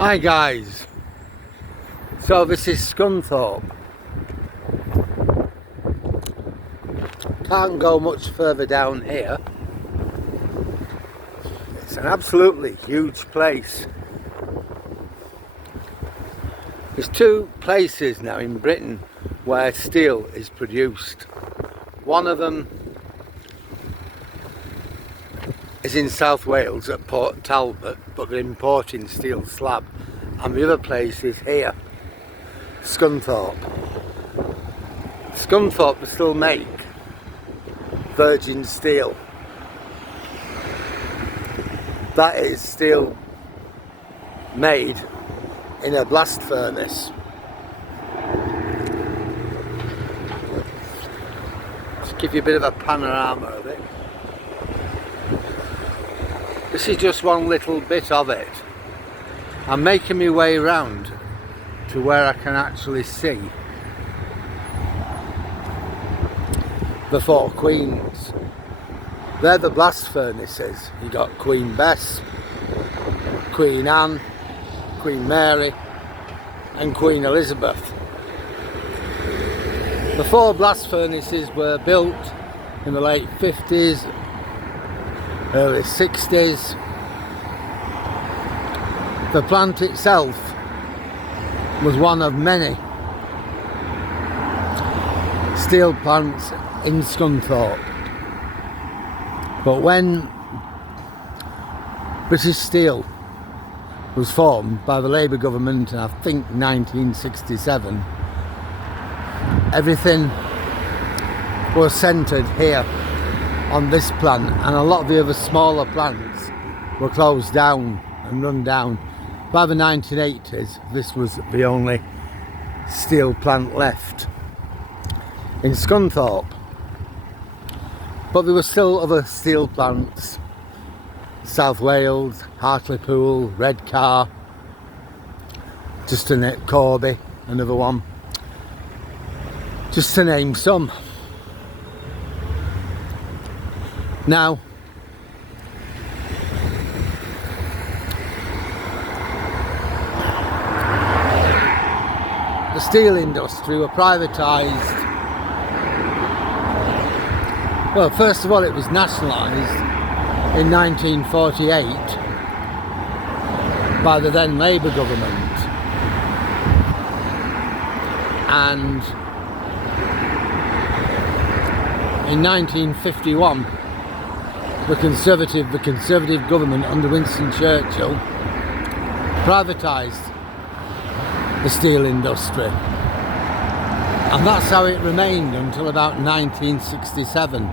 Hi guys, so this is Scunthorpe. Can't go much further down here. It's an absolutely huge place. There's two places now in Britain where steel is produced. One of them is in South Wales at Port Talbot, but they're importing steel slab, and the other place is here, Scunthorpe. Scunthorpe still make virgin steel. That is steel made in a blast furnace. Just give you a bit of a panorama of it. This is just one little bit of it. I'm making my way around to where I can actually see the four queens. They're the blast furnaces. You got Queen Bess, Queen Anne, Queen Mary and Queen Elizabeth. The four blast furnaces were built in the late 50s, early 60s. The plant itself was one of many steel plants in Scunthorpe. But when British Steel was formed by the Labour government in I think 1967, everything was centred here on this plant, and a lot of the other smaller plants were closed down and run down. By the 1980s, this was the only steel plant left in Scunthorpe. But there were still other steel plants: South Wales, Hartlepool, Redcar, just to name Corby, another one, just to name some. Now, the steel industry were privatised. Well, first of all, it was nationalised in 1948 by the then Labour government, and in 1951 the Conservative government under Winston Churchill privatised the steel industry, and that's how it remained until about 1967,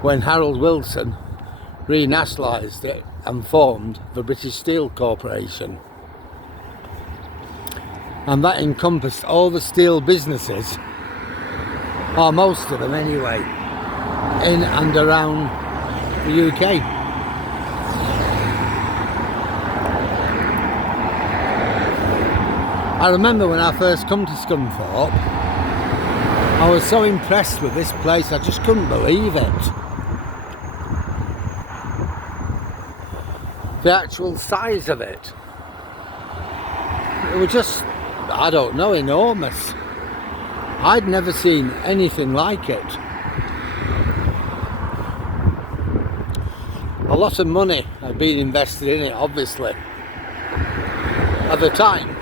when Harold Wilson renationalised it and formed the British Steel Corporation. And that encompassed all the steel businesses, or most of them anyway, in and around the UK. I remember when I first come to Scunthorpe, I was so impressed with this place, I just couldn't believe it. The actual size of it. It was just, I don't know, enormous. I'd never seen anything like it. A lot of money had been invested in it, obviously. At the time,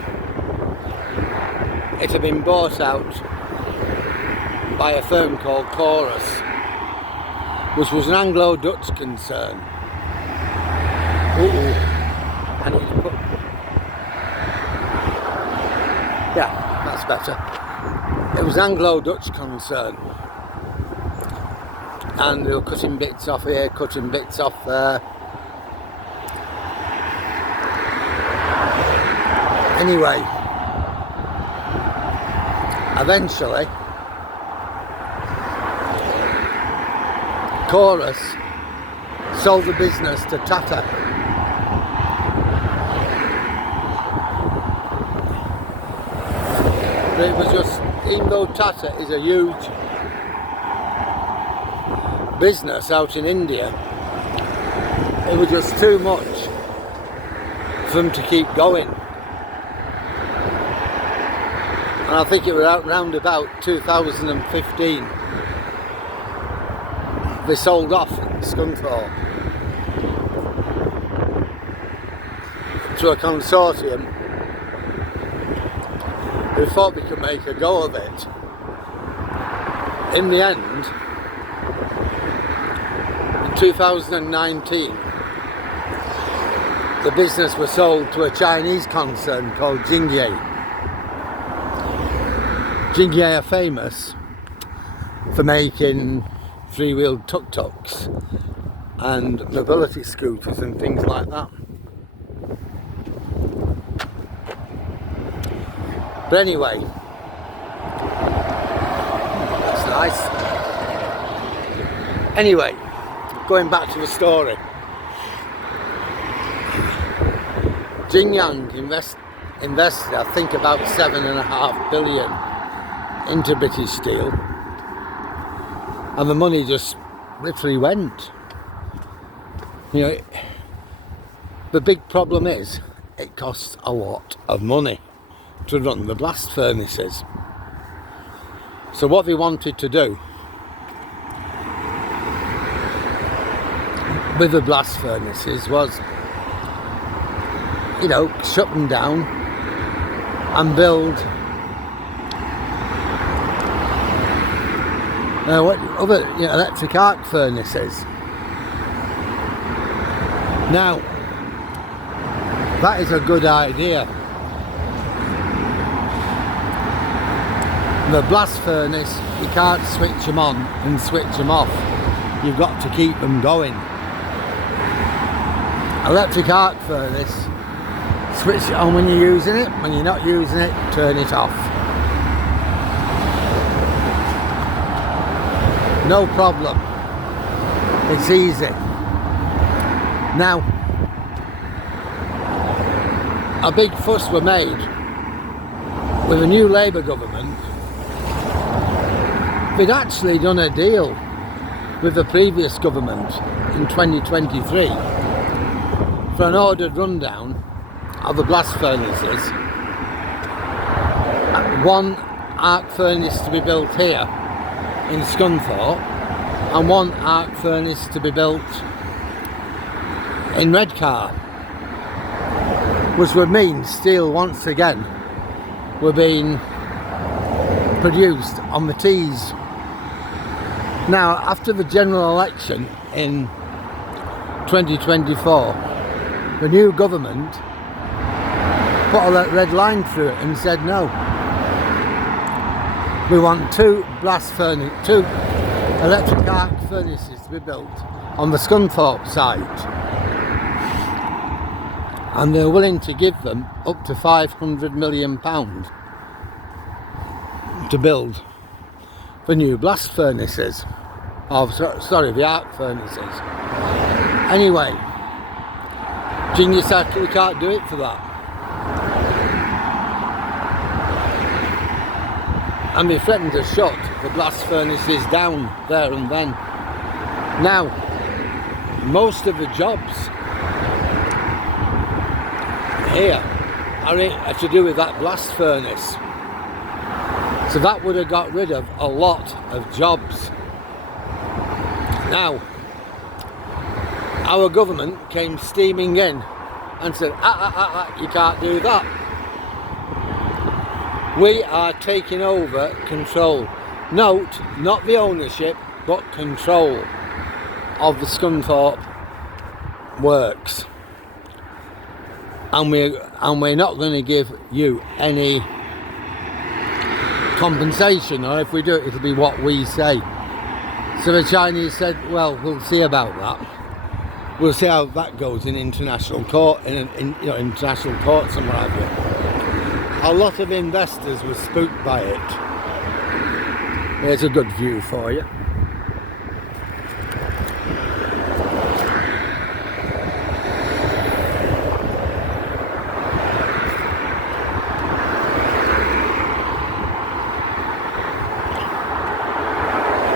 it had been bought out by a firm called Chorus, which was an Anglo-Dutch concern. I need to put... Yeah, that's better. It was an Anglo-Dutch concern, and they were cutting bits off here, cutting bits off there. Anyway, eventually Chorus sold the business to Tata. But it was just, even though Tata is a huge business out in India, it was just too much for them to keep going. And I think it was around about 2015 they sold off Scunthorpe to a consortium who thought we could make a go of it. In the end, in 2019, the business was sold to a Chinese concern called Jingye. Jingye are famous for making three-wheeled tuk-tuks and mobility scooters and things like that. But anyway, that's nice. Anyway, going back to the story. Jingyang invested, I think, about 7.5 billion into British Steel, and the money just literally went. You know, the big problem is it costs a lot of money to run the blast furnaces. So what they wanted to do with the blast furnaces was, you know, shut them down and build other, you know, electric arc furnaces. Now, that is a good idea. The blast furnace, you can't switch them on and switch them off. You've got to keep them going. Electric arc furnace, switch it on when you're using it. When you're not using it, turn it off. No problem. It's easy. Now, a big fuss were made with a new Labour government. They'd actually done a deal with the previous government in 2023 for an ordered rundown of the blast furnaces. One arc furnace to be built here in Scunthorpe and one arc furnace to be built in Redcar, which would mean steel once again were being produced on the Tees. Now, after the general election in 2024, the new government put a red line through it and said no. We want two electric arc furnaces to be built on the Scunthorpe site, and they're willing to give them up to £500 million to build the new blast furnaces. Oh, sorry, the arc furnaces. Anyway, Jingye said we can't do it for that. And they threatened to shut the blast furnaces down there and then. Now, most of the jobs here are to do with that blast furnace. So that would have got rid of a lot of jobs. Now, our government came steaming in and said, you can't do that. We are taking over control. Note, not the ownership, but control of the Scunthorpe works. And we're not going to give you any compensation, or if we do it, it'll be what we say. So the Chinese said, well, we'll see about that. We'll see how that goes in international court, in international courts and what have you. A lot of investors were spooked by it. Here's a good view for you.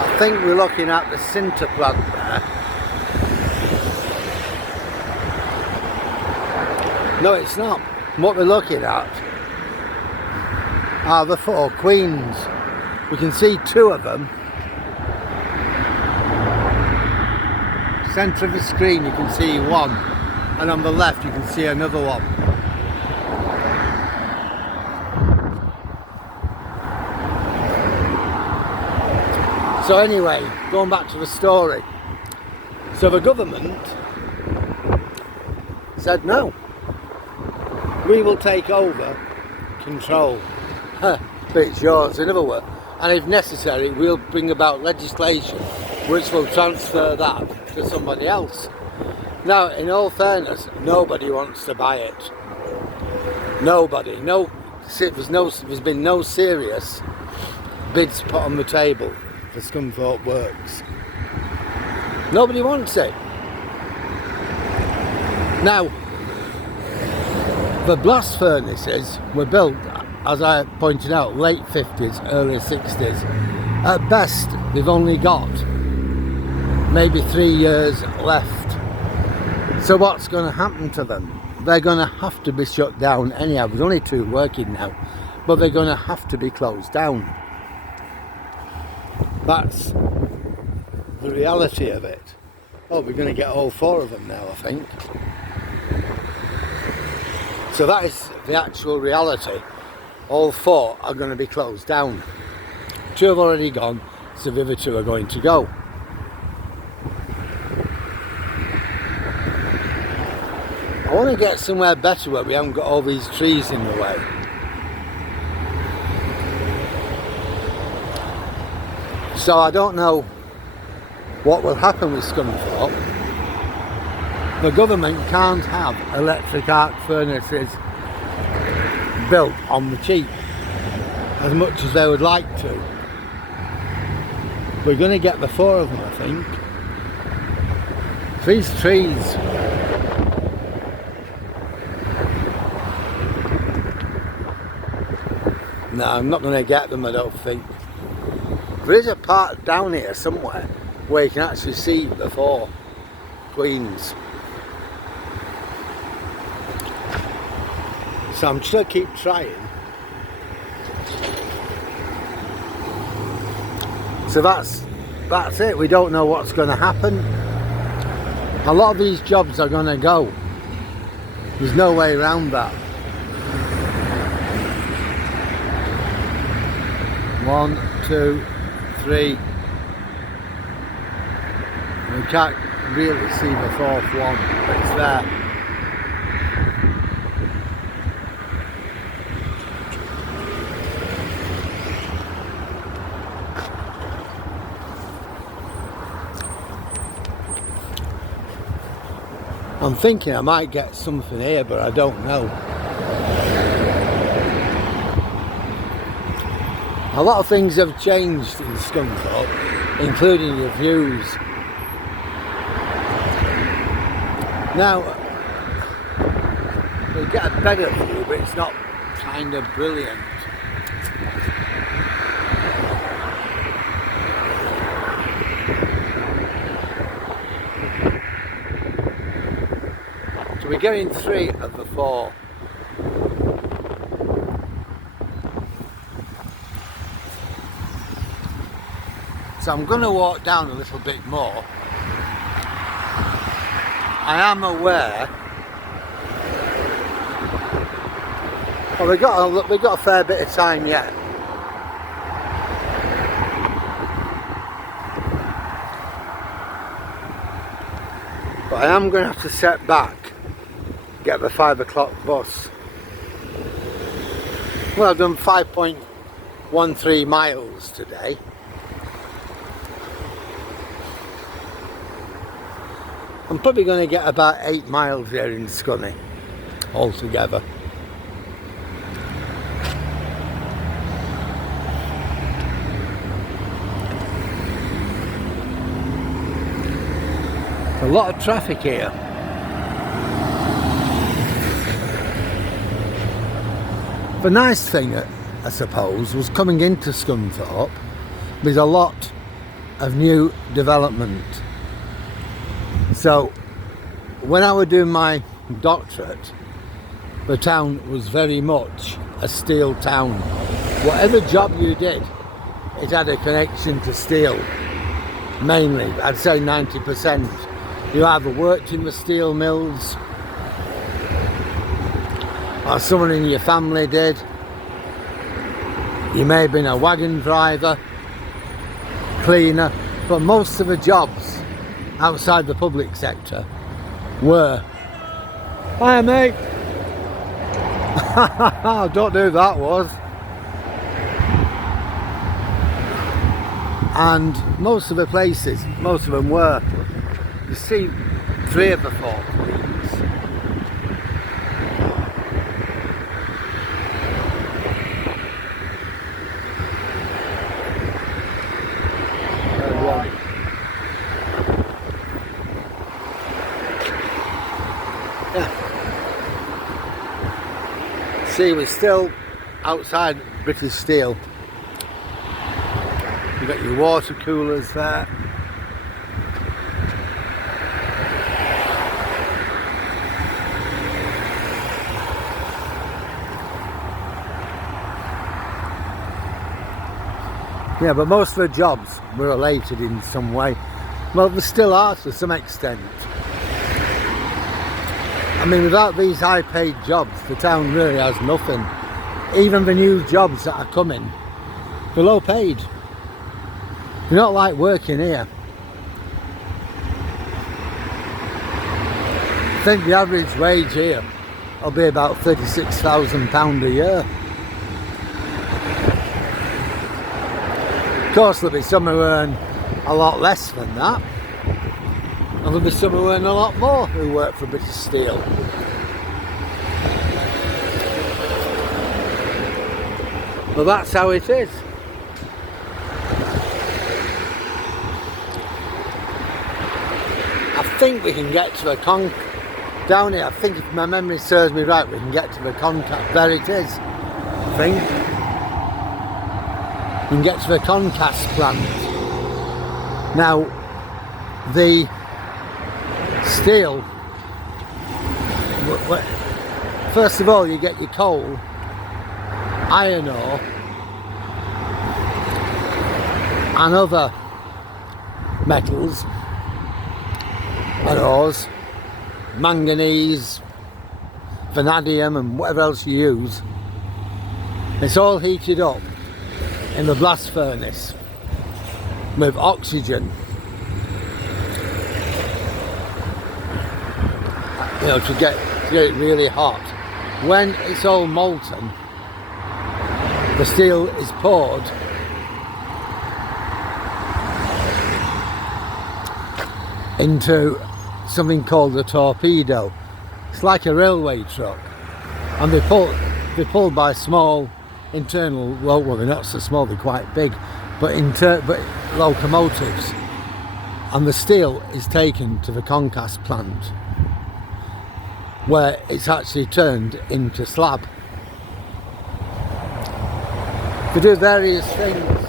I think we're looking at the sinter plant there. No, it's not. What we're looking at are the 4 queens. We can see 2 of them. Centre of the screen you can see 1, and on the left you can see another one. So anyway, going back to the story. So the government said no. We will take over control. But it's yours, in other words. And if necessary, we'll bring about legislation which will transfer that to somebody else. Now, in all fairness, nobody wants to buy it. Nobody. There's been no serious bids put on the table for Scunthorpe Works. Nobody wants it. Now, the blast furnaces were built, as I pointed out, late 50s, early 60s. At best, they've only got maybe 3 years left. So what's going to happen to them? They're going to have to be shut down anyhow. There's only 2 working now, but they're going to have to be closed down. That's the reality of it. Oh, we're going to get all 4 of them now, I think. So that is the actual reality. All 4 are going to be closed down. 2 have already gone, so the other 2 are going to go. I want to get somewhere better where we haven't got all these trees in the way. So I don't know what will happen with Scunthorpe. The government can't have electric arc furnaces built on the cheap as much as they would like to. We're going to get the 4 of them, I think. These trees, no, I'm not going to get them, I don't think. There is a part down here somewhere where you can actually see the 4 queens. So I'm just going to keep trying. So that's it. We don't know what's going to happen. A lot of these jobs are going to go. There's no way around that. 1, 2, 3. We can't really see the 4th one, but it's there. I'm thinking I might get something here, but I don't know. A lot of things have changed in Scunthorpe, including the views. Now, we get a better view, but it's not kind of brilliant. So we're getting 3 of the 4. So I'm going to walk down a little bit more. I am aware. Well, we've got a fair bit of time yet. But I am going to have to set back, get the 5 o'clock bus. Well, I've done 5.13 miles today. I'm probably going to get about 8 miles here in Scunny altogether. A lot of traffic here. The nice thing, I suppose, was coming into Scunthorpe. There's a lot of new development. So when I was doing my doctorate, the town was very much a steel town. Whatever job you did, it had a connection to steel. Mainly, I'd say 90%. You either worked in the steel mills, or someone in your family did. You may have been a wagon driver, cleaner, but most of the jobs outside the public sector were, "Hiya mate." Don't do that, was. And most of the places, most of them were. You see 3 of the 4 queens. Yeah. See, we're still outside British Steel. You've got your water coolers there. Yeah, but most of the jobs were related in some way. Well, they still are to some extent. I mean, without these high-paid jobs, the town really has nothing. Even the new jobs that are coming, they're low-paid. They're not like working here. I think the average wage here will be about £36,000 a year. Of course, there'll be some who earn a lot less than that, and there'll be some who earn a lot more who work for British Steel. But that's how it is. I think we can get to the down here. I think if my memory serves me right, we can get to the Concast. There it is. I think. You can get to the Concast plant. Now, the steel, first of all, you get your coal, iron ore, and other metals and ores, manganese, vanadium, and whatever else you use. It's all heated up in the blast furnace with oxygen, you know, to get it really hot. When it's all molten, the steel is poured into something called a torpedo. It's like a railway truck, and they're pulled by small internal, well, they're not so small, they're quite big, but locomotives, and the steel is taken to the Concast plant, where it's actually turned into slab. They do various things,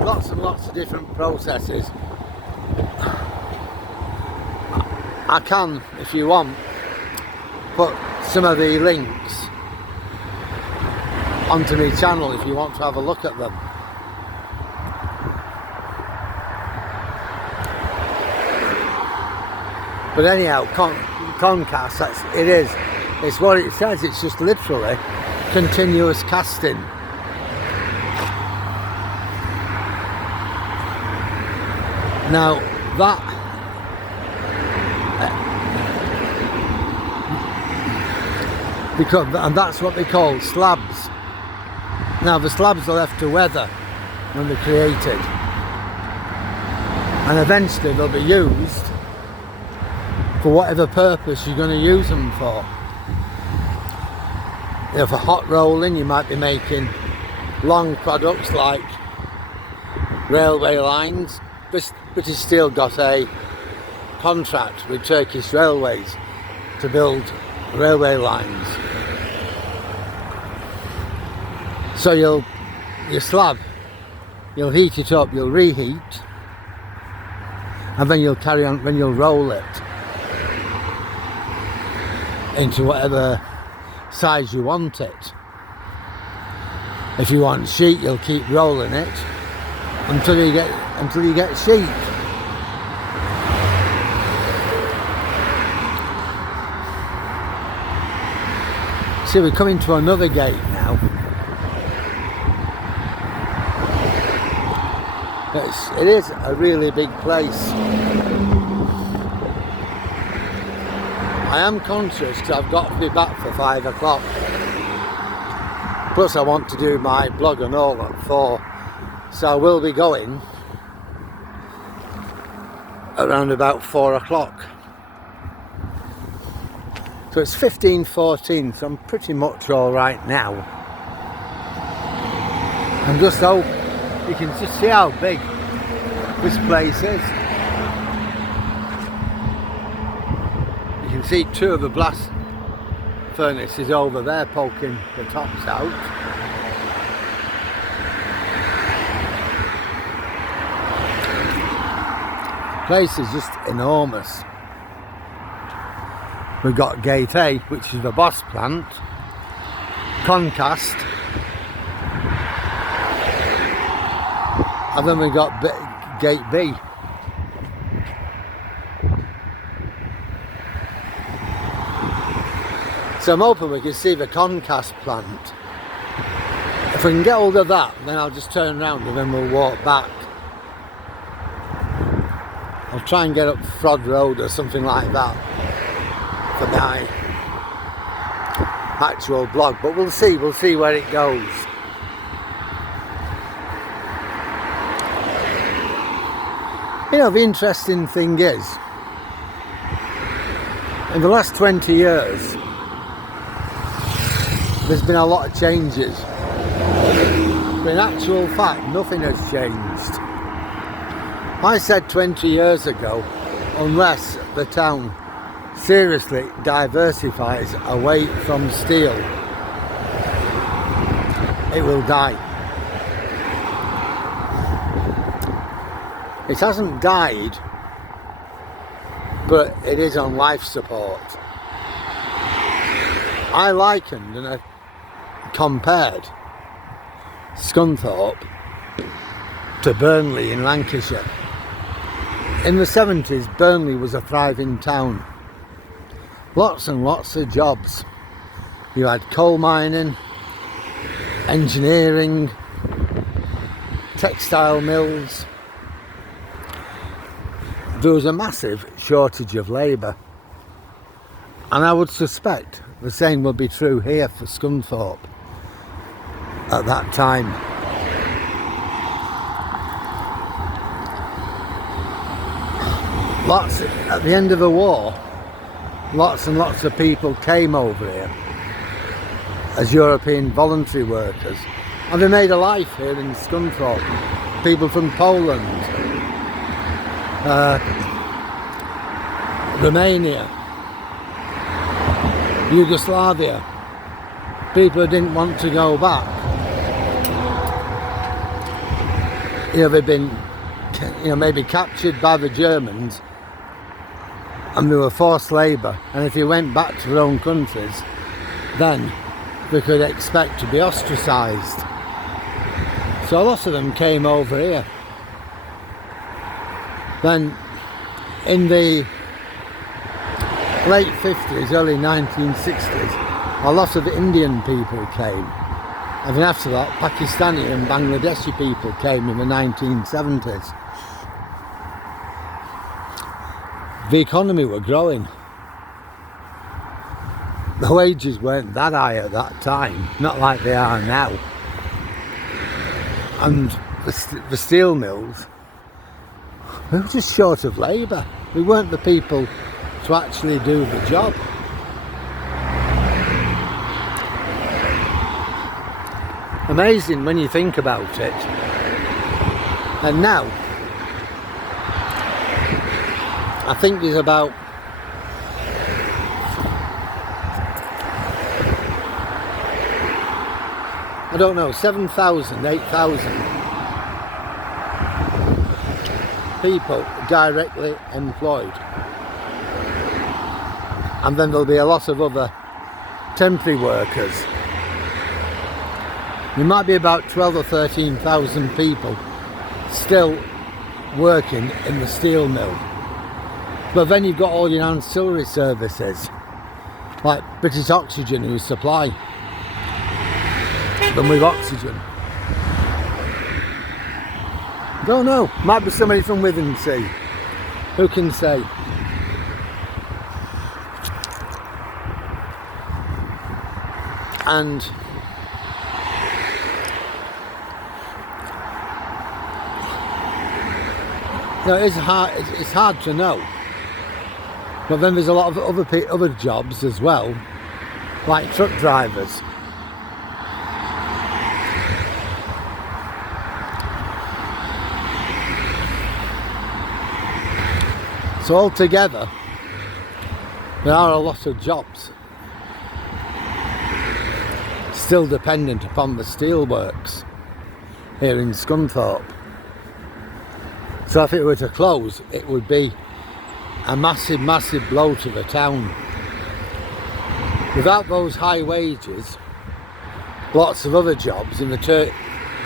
lots and lots of different processes. I can, if you want, put some of the links onto my channel if you want to have a look at them. But anyhow, Concast, it's what it says. It's just literally continuous casting. Now that and that's what they call slabs. Now the slabs are left to weather when they're created, and eventually they'll be used for whatever purpose you're going to use them for. You know, for hot rolling, you might be making long products like railway lines. British Steel got a contract with Turkish Railways to build railway lines. So your slab, you'll heat it up, you'll reheat, and then you'll carry on, then you'll roll it into whatever size you want it. If you want sheet, you'll keep rolling it until you get sheet. See, we're coming to another gate now. It is a really big place. I am conscious because I've got to be back for 5 o'clock. Plus I want to do my blog and all at 4. So I will be going around about 4 o'clock. So it's 15:14, so I'm pretty much all right now. I'm just hope you can just see how big this place is. You can see 2 of the blast furnaces over there poking the tops out. The place is just enormous. We've got Gate A, which is the Boss plant, Concast, and then we've got Gate B. So I'm hoping we can see the Concast plant. If we can get hold of that, then I'll just turn around and then we'll walk back. I'll try and get up Frod Road or something like that for my actual blog, but we'll see where it goes. You know, the interesting thing is, in the last 20 years there's been a lot of changes, but in actual fact nothing has changed. I said 20 years ago, unless the town seriously diversifies away from steel, it will die. It hasn't died, but it is on life support. I likened and I compared Scunthorpe to Burnley in Lancashire. In the 70s, Burnley was a thriving town. Lots and lots of jobs. You had coal mining, engineering, textile mills. There was a massive shortage of labour. And I would suspect the same will be true here for Scunthorpe at that time. At the end of the war, lots and lots of people came over here as European voluntary workers, and they made a life here in Scunthorpe. People from Poland, Romania, Yugoslavia, people who didn't want to go back. You know, they've been, maybe captured by the Germans, and they were forced labour, and if you went back to their own countries, then they could expect to be ostracised. So a lot of them came over here. Then in the late 50s, early 1960s, a lot of Indian people came. And then after that, Pakistani and Bangladeshi people came in the 1970s. The economy were growing. The wages weren't that high at that time, not like they are now. And the steel mills, we were just short of labour. We weren't the people to actually do the job. Amazing when you think about it. And now, I think there's about I don't know, 7,000, 8,000 people directly employed. And then there'll be a lot of other temporary workers. There might be about 12 or 13,000 people still working in the steel mill. But then you've got all your ancillary services, like British Oxygen, who supply them with oxygen. Don't know, might be somebody from Withensea. Who can say? And it's hard to know. But then there's a lot of other jobs as well, like truck drivers. So altogether, there are a lot of jobs still dependent upon the steelworks here in Scunthorpe. So if it were to close, it would be a massive, massive blow to the town. Without those high wages, lots of other jobs in the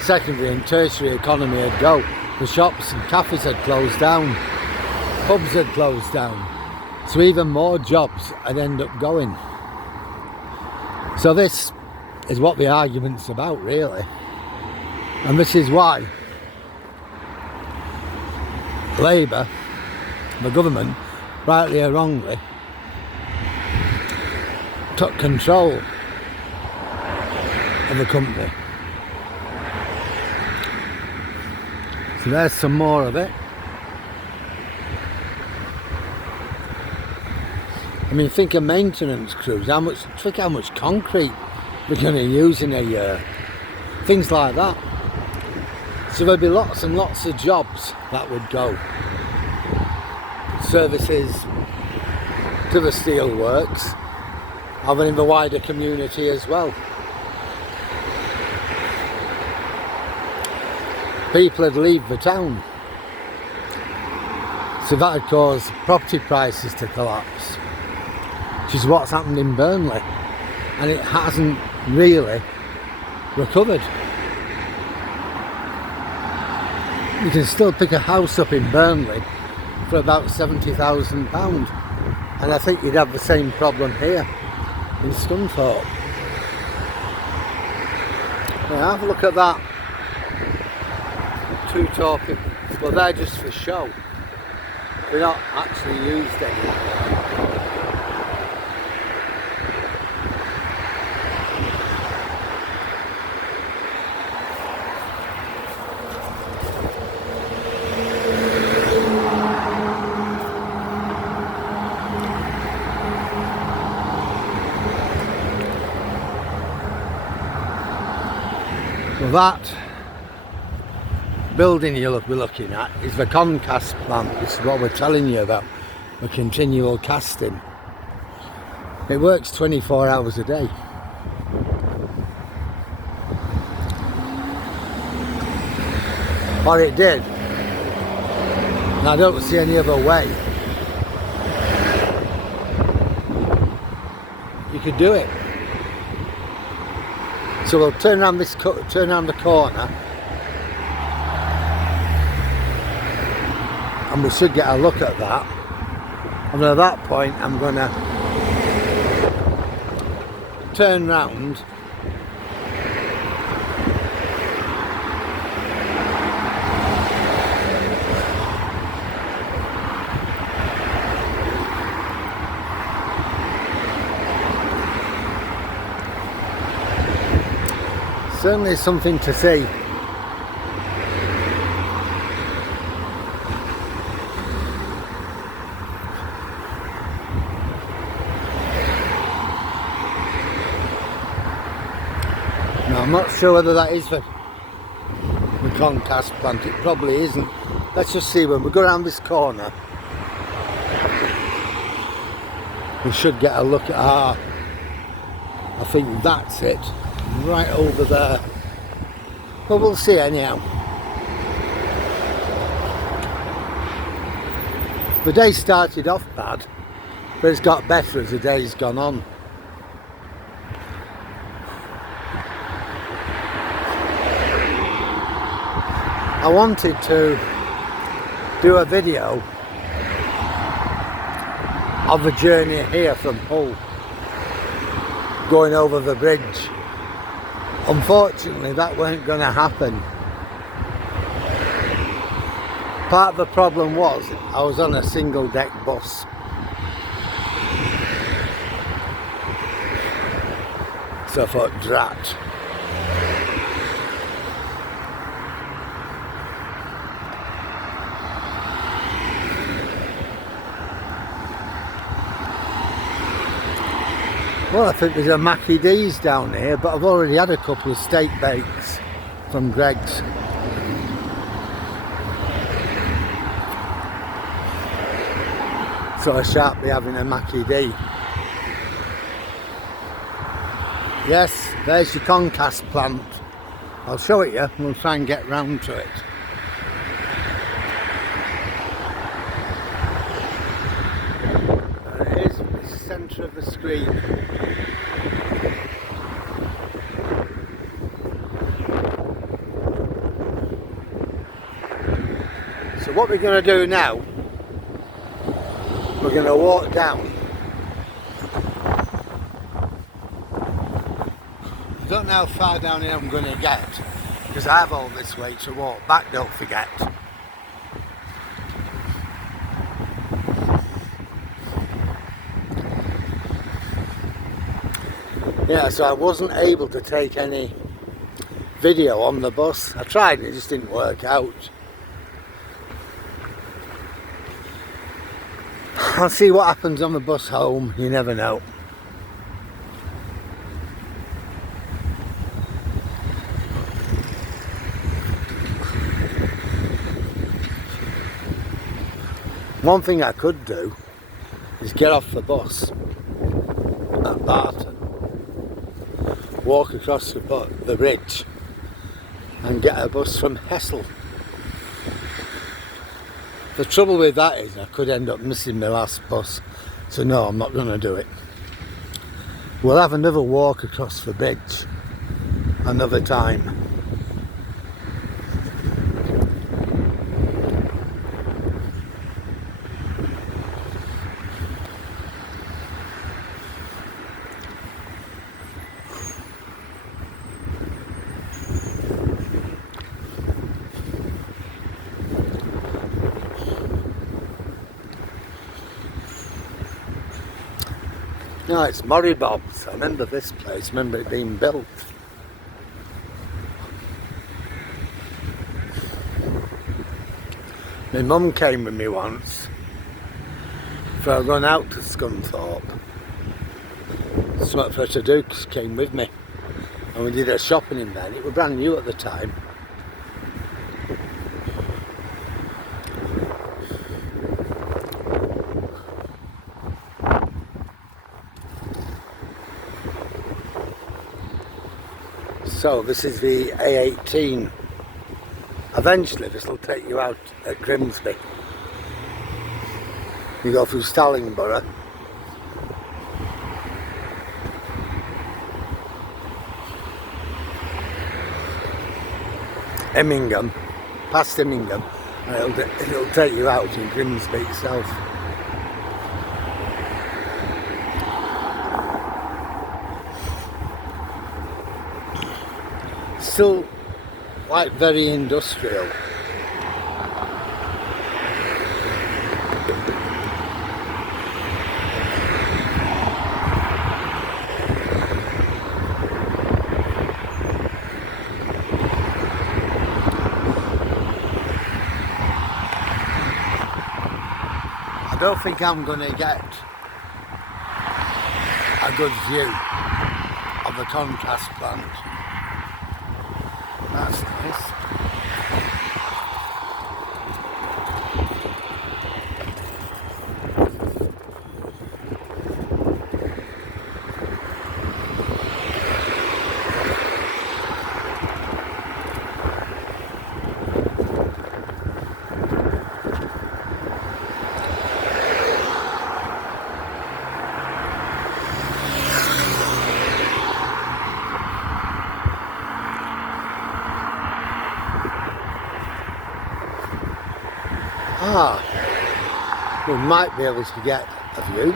secondary and tertiary economy would go. The shops and cafes had closed down, pubs had closed down, so even more jobs would end up going. So this is what the argument's about, really. And this is why Labour, the government, rightly or wrongly, took control of the company. So there's some more of it. I mean, think of maintenance crews, how much concrete we're going to use in a year. Things like that. So there'll be lots and lots of jobs that would go. Services to the steelworks, and in the wider community as well. People would leave the town. So that would cause property prices to collapse, which is what's happened in Burnley. And it hasn't really recovered. You can still pick a house up in Burnley for about £70,000, and I think you'd have the same problem here in Scunthorpe. Now have a look at that. Two talking, well, they're just for show. They're not actually used anymore. Well, that building you'll be looking at is the concast plant. This is what we're telling you about, the continual casting. It works 24 hours a day. Or it did. And I don't see any other way you could do it. So we'll turn around the corner, and we should get a look at that. And at that point I'm going to turn round certainly something to see. Now I'm not sure whether that is the concast plant. It probably isn't. Let's just see when we go around this corner. We should get a look at I think that's it. Right over there. But we'll see anyhow. The day started off bad, but it's got better as the day's gone on. I wanted to do a video of the journey here from Hull, going over the bridge. Unfortunately, that weren't going to happen. Part of the problem was I was on a single deck bus. So I thought, drat. Well, I think there's a Mackie D's down here, but I've already had a couple of steak bakes from Greg's. So I shan't be having a Mackie D. Yes, there's your concast plant. I'll show it you, we'll try and get round to it. There it is, it's the centre of the screen. So what we're going to do now, we're going to walk down. I don't know how far down here I'm going to get, because I have all this way to walk back, don't forget. Yeah, so I wasn't able to take any video on the bus. I tried and it just didn't work out. I'll see what happens on the bus home, you never know. One thing I could do is get off the bus at Barton, walk across the bridge and get a bus from Hessel. The trouble with that is I could end up missing my last bus, so no, I'm not going to do it. We'll have another walk across the bridge another time. No, it's Murray Bob's. I remember this place, I remember it being built. My mum came with me once for a run out to Scunthorpe. Something for her to do, she came with me. And we did her shopping in there. It was brand new at the time. So this is the A18. Eventually this will take you out at Grimsby. You go through Stallingborough. Immingham, past Immingham, and it'll take you out in Grimsby itself. Still like very industrial. I don't think I'm going to get a good view of the concast plant. That's nice. car, we might be able to get a view.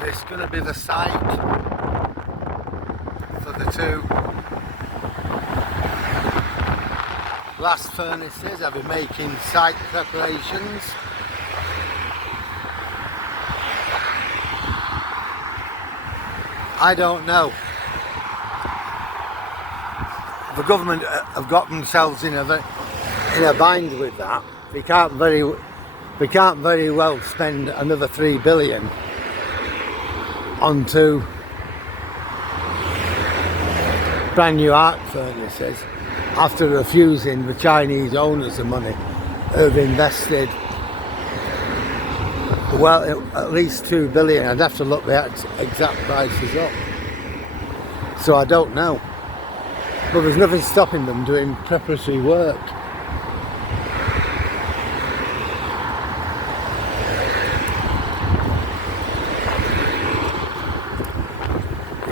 This is going to be the site for the two blast furnaces. I've been making site preparations. I don't know. The government have got themselves in a bind with that. They can't very well spend another 3 billion onto brand new arc furnaces after refusing the Chinese owners of money who've invested well at least 2 billion. I'd have to look the exact prices up, so I don't know, but there's nothing stopping them doing preparatory work.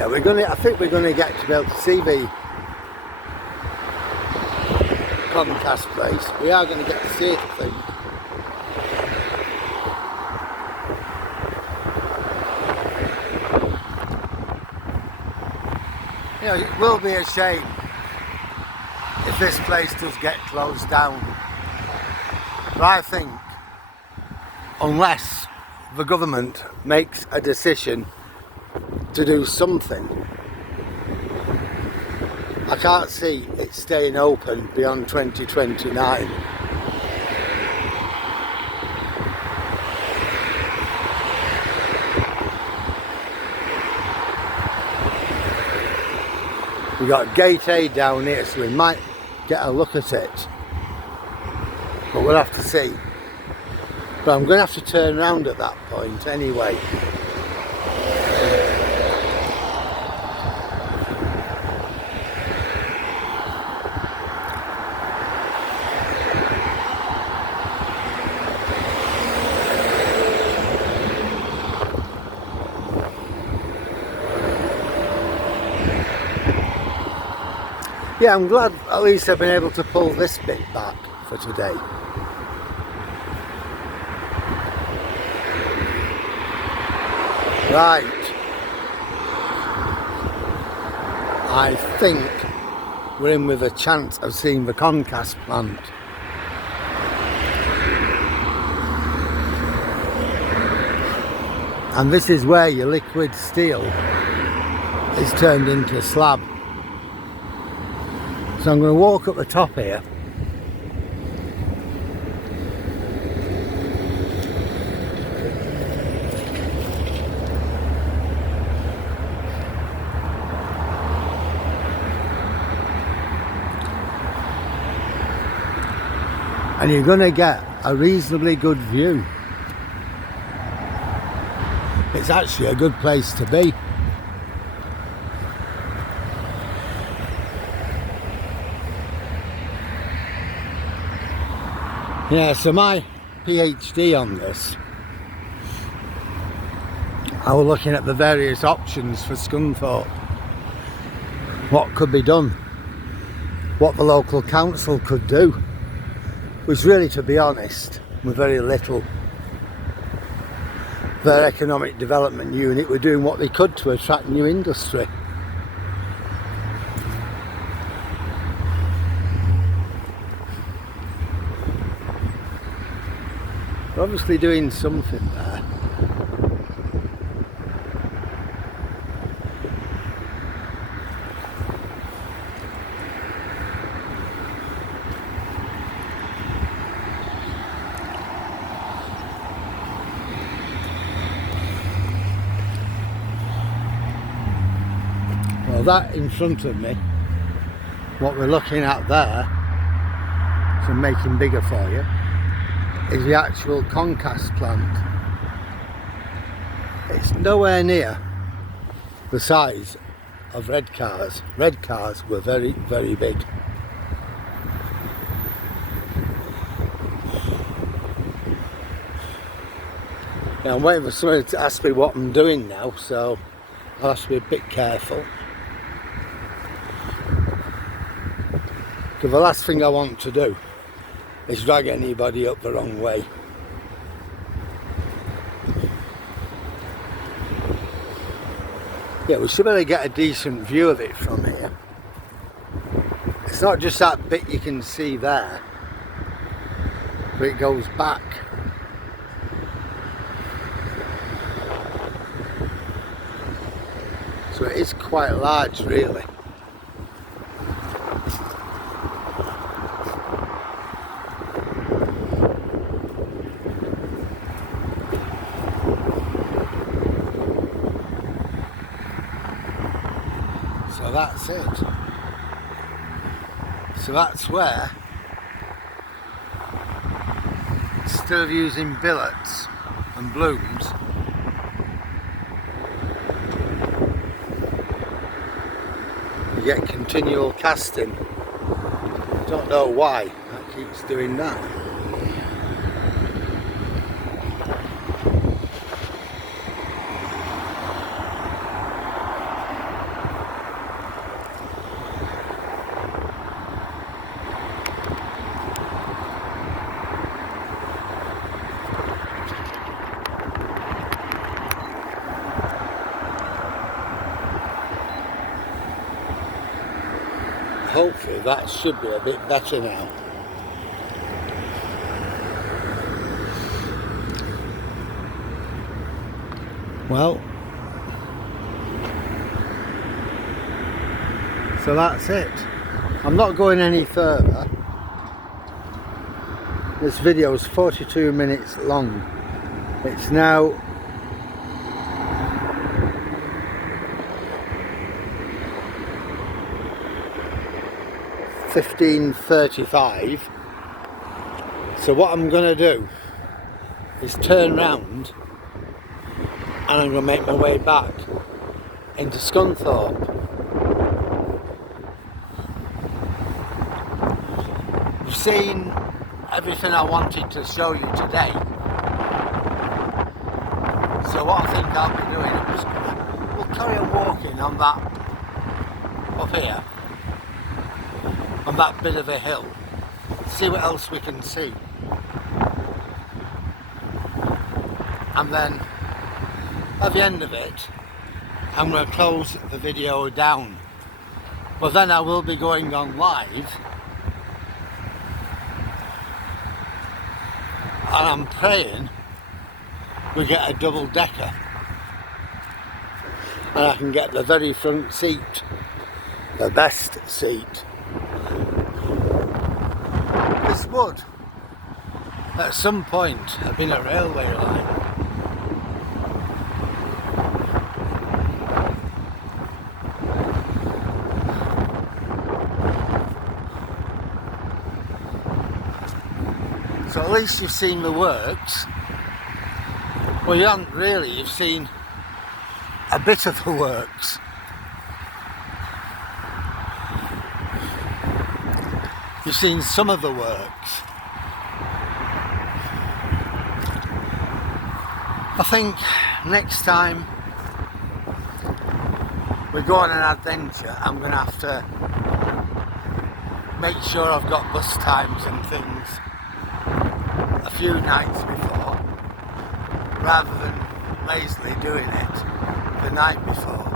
I think we're gonna get to be able to see the Comcast place. We are going to get to see it, I think. You know, it will be a shame if this place does get closed down. But I think unless the government makes a decision to do something, I can't see it staying open beyond 2029. We've got Gate A down here, so we might get a look at it, but we'll have to see. But I'm going to have to turn around at that point anyway. Yeah, I'm glad at least I've been able to pull this bit back for today. Right. I think we're in with a chance of seeing the Comcast plant. And this is where your liquid steel is turned into slab. So I'm going to walk up the top here. And you're going to get a reasonably good view. It's actually a good place to be. Yeah, so my PhD on this, I was looking at the various options for Scunthorpe. What could be done, what the local council could do, which really, to be honest, with very little. Their economic development unit were doing what they could to attract new industry. They're obviously doing something there. Well, that in front of me, what we're looking at there, so I'm making bigger for you, is the actual Comcast plant. It's nowhere near the size of red cars. Red cars were very, very big. Now I'm waiting for somebody to ask me what I'm doing now, so I'll have to be a bit careful. Because the last thing I want to do is drag anybody up the wrong way. Yeah, we should better get a decent view of it from here. It's not just that bit you can see there, but it goes back. So it is quite large, really. So that's it. So that's where, instead of using billets and blooms, you get continual casting. Don't know why that keeps doing that. Hopefully that should be a bit better now. Well, so that's it. I'm not going any further. This video is 42 minutes long. It's now 15:35. So what I'm going to do is turn round and I'm going to make my way back into Scunthorpe. You've seen everything I wanted to show you today. So what I think I'll be doing is we'll carry on walking on that up here, on that bit of a hill, see what else we can see, and then at the end of it I'm going to close the video down, but then I will be going on live, and I'm praying we get a double decker and I can get the very front seat, the best seat. This would at some point have been a railway line. So at least you've seen the works. Well, you haven't really, you've seen a bit of the works. You've seen some of the works. I think next time we go on an adventure, I'm going to have to make sure I've got bus times and things a few nights before, rather than lazily doing it the night before.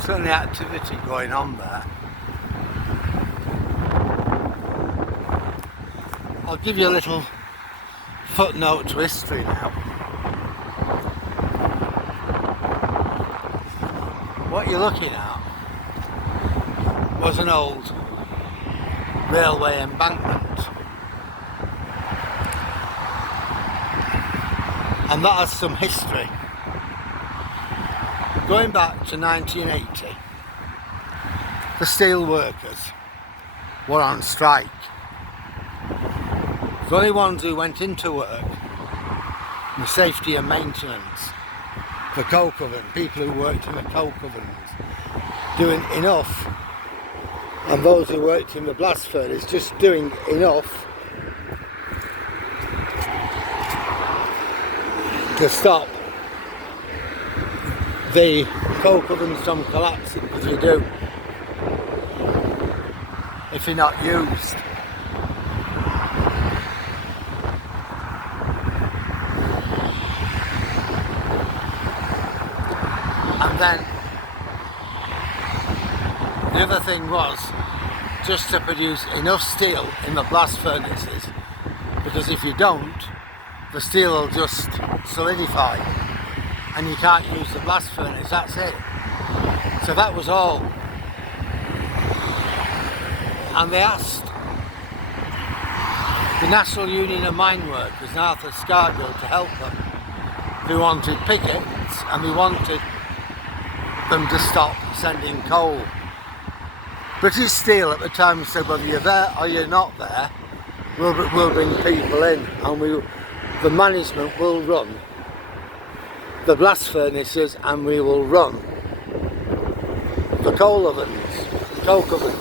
Certainly activity going on there. I'll give you a little footnote to history now. What you're looking at was an old railway embankment, and that has some history. Going back to 1980, the steel workers were on strike. The only ones who went into work were safety and maintenance, the coke oven, people who worked in the coke ovens, doing enough, and those who worked in the blast furnace just doing enough to stop the coke ovens from collapsing, because you do if you're not used. And then the other thing was just to produce enough steel in the blast furnaces, because if you don't, the steel will just solidify and you can't use the blast furnace, that's it. So that was all. And they asked the National Union of Mine Workers north of Scunthorpe to help them. They wanted pickets and they wanted them to stop sending coal. British Steel at the time said, whether you're there or you're not there, we'll bring people in, and the management will run the blast furnaces, and we will run the coal ovens, the coke ovens,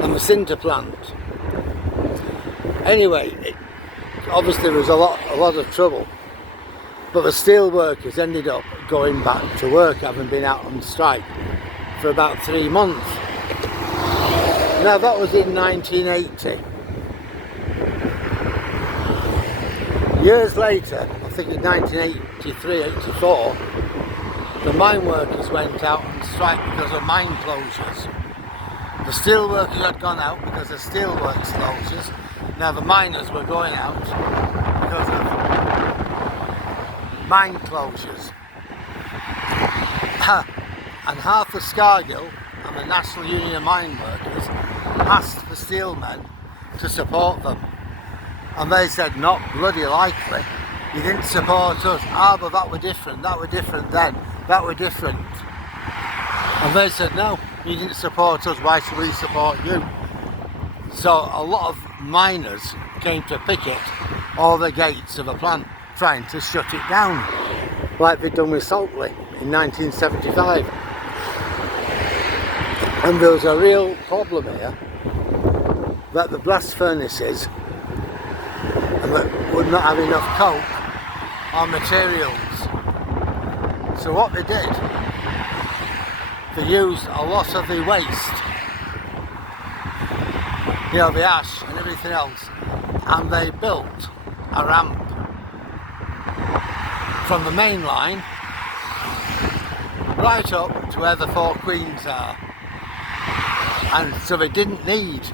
and the sinter plant. Anyway, obviously there was a lot of trouble, but the steel workers ended up going back to work, having been out on strike for about 3 months. Now that was in 1980. Years later, I think in 1983-84, the mine workers went out on strike because of mine closures. The steel workers had gone out because of steelworks closures. Now the miners were going out because of mine closures. And half the Scargill and the National Union of Mine Workers asked the steelmen to support them. And they said, not bloody likely. You didn't support us. Ah, but that were different then. That were different. And they said, no, you didn't support us, why should we support you? So a lot of miners came to picket all the gates of the plant, trying to shut it down, like they'd done with Saltley in 1975. And there was a real problem here, that the blast furnaces would not have enough coke or materials. So what they did, they used a lot of the waste, you know, the ash and everything else, and they built a ramp from the main line right up to where the Four Queens are. And so they didn't need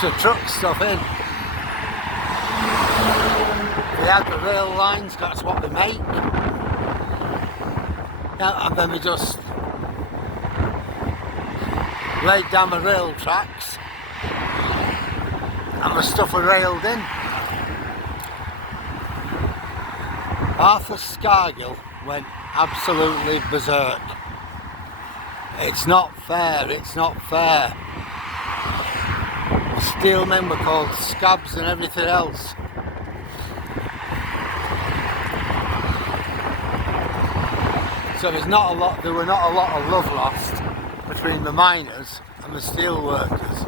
to truck stuff in. They had the rail lines, that's what they make. Yeah, and then they just laid down the rail tracks and the stuff were railed in. Arthur Scargill went absolutely berserk. It's not fair, it's not fair. The steelmen were called scabs and everything else. So there were not a lot of love lost between the miners and the steel workers.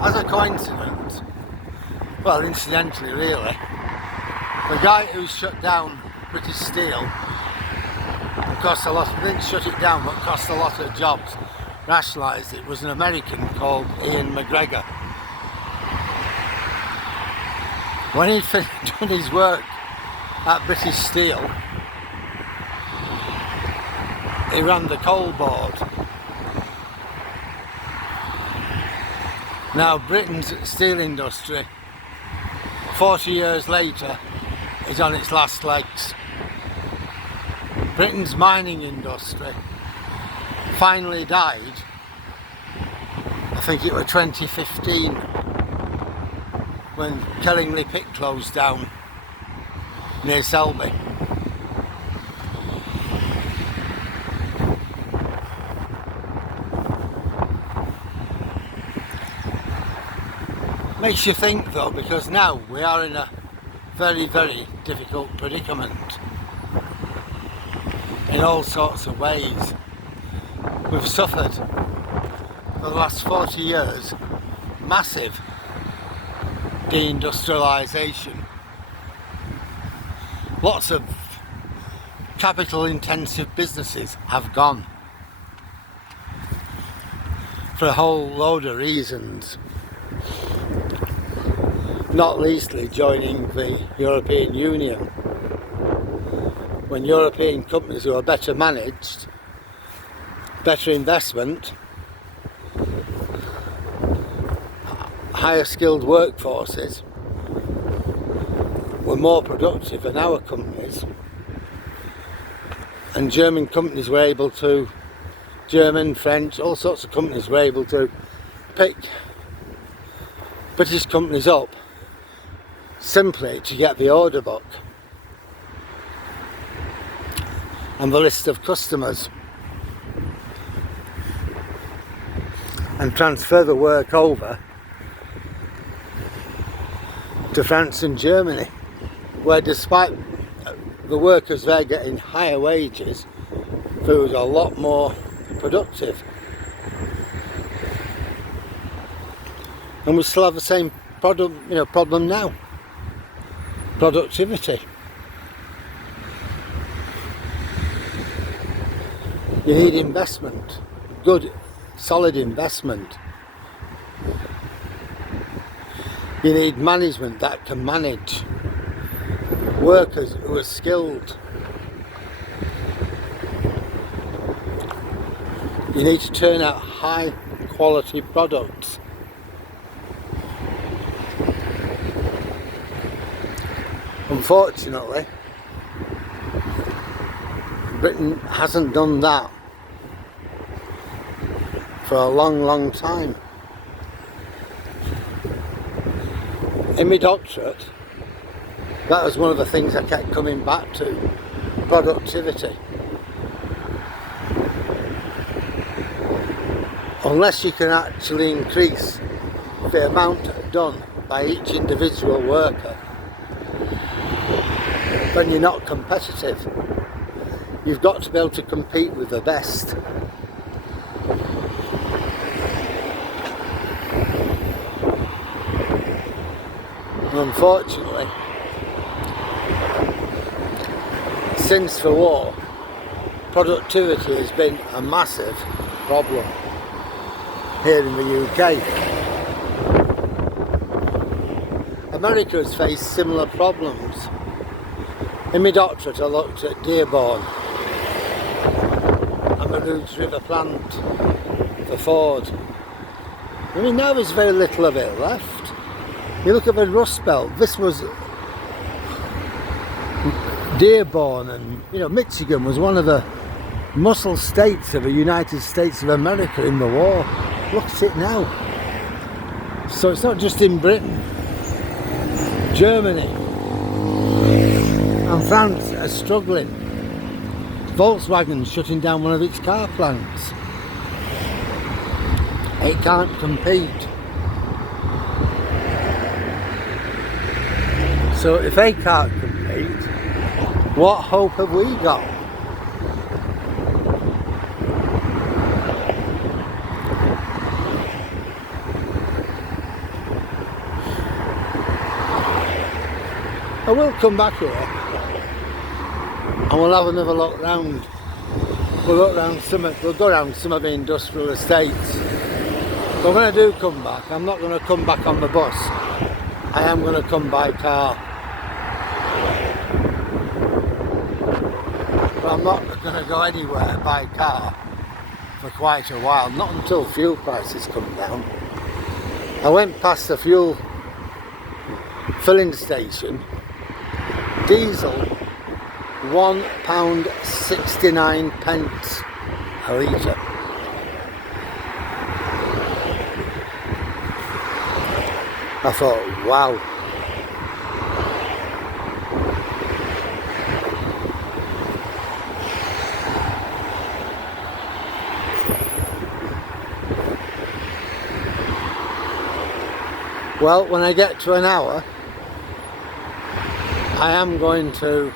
As a coincidence, well, incidentally really, the guy who shut down British Steel, cost a lot, didn't shut it down, but cost a lot of jobs, nationalised it, was an American called Ian McGregor. When he'd done his work at British Steel, he ran the coal board. Now Britain's steel industry, 40 years later, is on its last legs. Britain's mining industry finally died, I think it was 2015, when Kellingley Pit closed down near Selby. Makes you think though, because now we are in a very, very difficult predicament in all sorts of ways. We've suffered for the last 40 years massive deindustrialisation. Lots of capital intensive businesses have gone for a whole load of reasons, not leastly joining the European Union, when European companies who are better managed, better investment, higher skilled workforces were more productive than our companies, and German companies were able to, German, French, all sorts of companies were able to pick British companies up simply to get the order book and the list of customers and transfer the work over to France and Germany, where despite the workers there getting higher wages, food was a lot more productive. And we still have the same problem now. Productivity. You need investment, good, solid investment. You need management that can manage, workers who are skilled. You need to turn out high quality products. Unfortunately, Britain hasn't done that for a long, long time. In my doctorate, that was one of the things I kept coming back to, productivity. Unless you can actually increase the amount done by each individual worker, then you're not competitive. You've got to be able to compete with the best. And unfortunately, since the war, productivity has been a massive problem here in the UK. America has faced similar problems. In my doctorate, I looked at Dearborn and the Roods River plant for Ford. I mean, now there's very little of it left. You look at the Rust Belt. This was Dearborn, and Michigan was one of the muscle states of the United States of America in the war. Look at it now. So it's not just in Britain. Germany and France are struggling. Volkswagen's shutting down one of its car plants. It can't compete. So if they can't compete, what hope have we got? I will come back here and we'll have another look round. We'll go round some of the industrial estates. But when I do come back, I'm not going to come back on the bus. I am going to come by car. But I'm not going to go anywhere by car for quite a while, not until fuel prices come down. I went past the fuel filling station. Diesel, £1.69 a litre. I thought, wow. Well, when I get to an hour, I am going to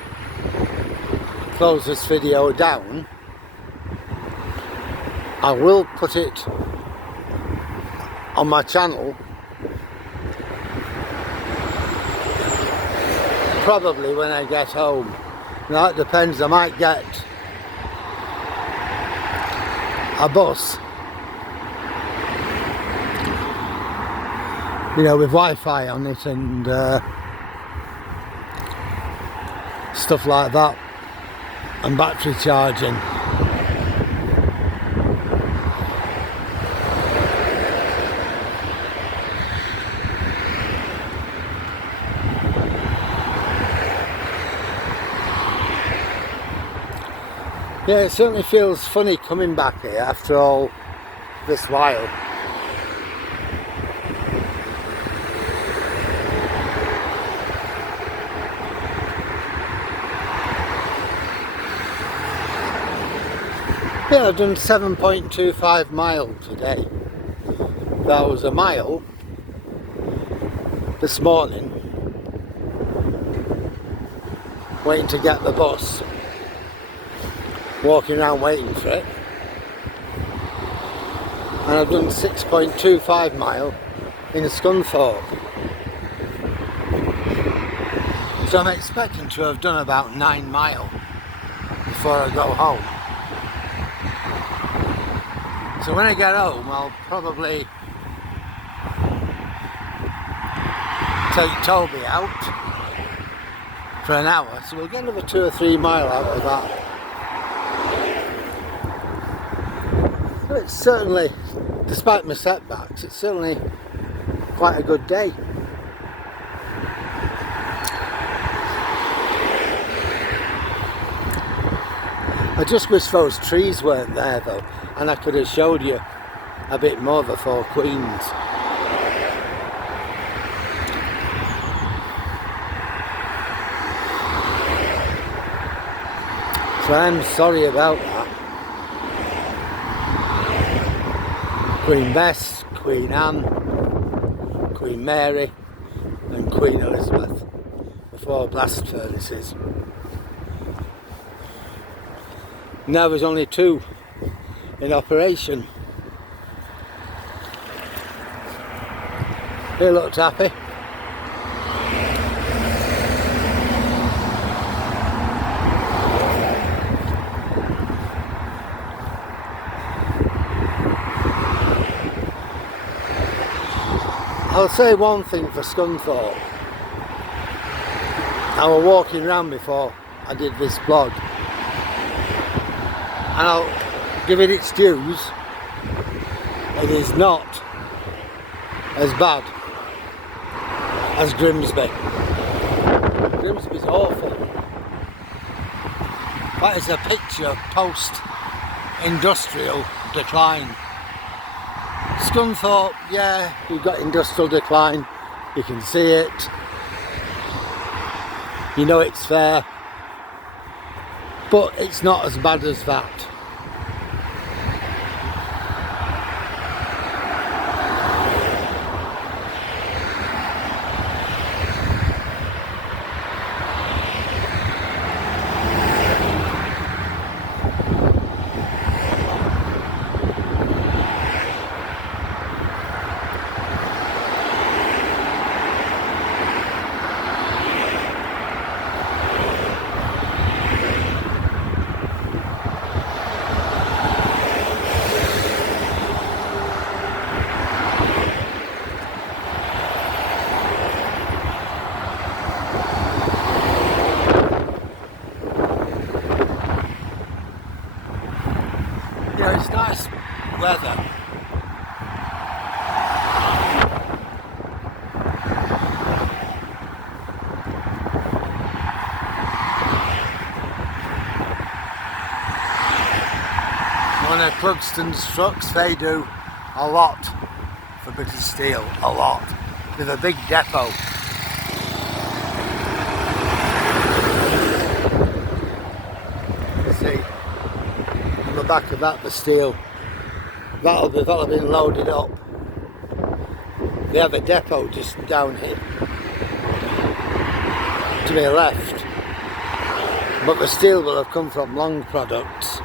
close this video down. I will put it on my channel probably when I get home. Now it depends, I might get a bus, you know, with Wi-Fi on it and stuff like that, and battery charging. Yeah, it certainly feels funny coming back here after all this while. Yeah, I've done 7.25 miles today. That was a mile this morning, waiting to get the bus, walking around waiting for it, and I've done 6.25 mile in Scunthorpe. So I'm expecting to have done about 9 mile before I go home. So when I get home, I'll probably take Toby out for an hour, so we'll get another 2 or 3 mile out of that. But it's certainly, despite my setbacks, it's certainly quite a good day. I just wish those trees weren't there though, and I could have showed you a bit more before Queens. So I'm sorry about that. Queen Bess, Queen Anne, Queen Mary and Queen Elizabeth, the 4 blast furnaces. Now there's only 2 in operation. He looked happy. I'll say one thing for Scunthorpe. I was walking around before I did this vlog, and I'll give it its dues. It is not as bad as Grimsby. Grimsby's awful. That is a picture of post-industrial decline. Scunthorpe, yeah, we've got industrial decline. You can see it. You know it's there. But it's not as bad as that. Yeah, it's nice weather. One of Clugston's trucks, they do a lot for British Steel, a lot. With a big depot. You see, on the back of that, the steel, that'll have been loaded up they have a depot just down here to the left, but the steel will have come from Long Products.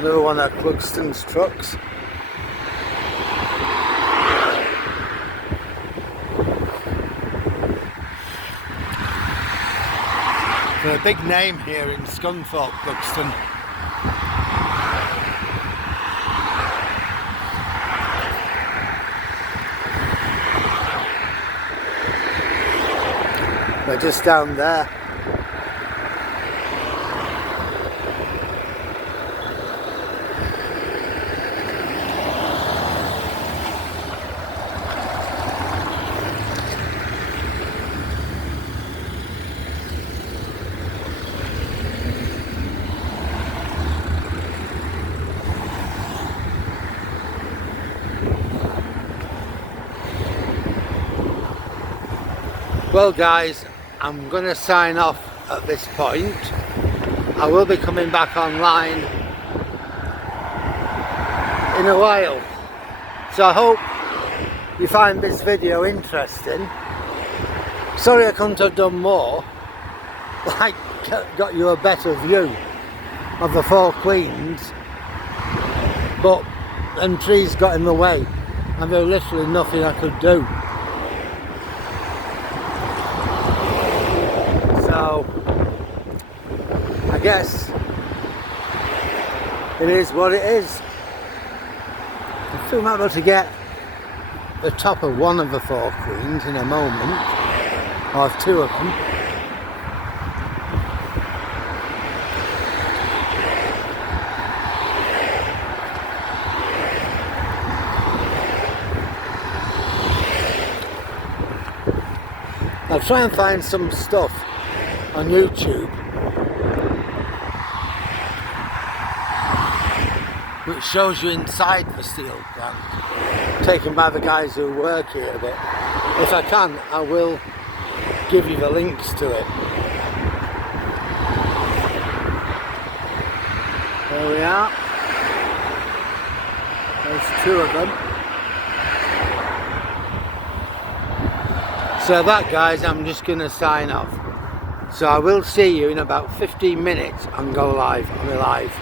Another one at Clugston's trucks. They're a big name here in Scunthorpe, Clugston. They're just down there. Well guys, I'm going to sign off at this point. I will be coming back online in a while. So I hope you find this video interesting. Sorry I couldn't have done more, like got you a better view of the Four Queens, but them trees got in the way and there was literally nothing I could do. So I guess it is what it is. I still not able to get the top of one of the Four Queens in a moment, or two of them. I'll try and find some stuff on YouTube which shows you inside the steel plant, taken by the guys who work here a bit. If I can, I will give you the links to it. There we are. There's two of them. So that guys, I'm just going to sign off. So I will see you in about 15 minutes and go live on the live.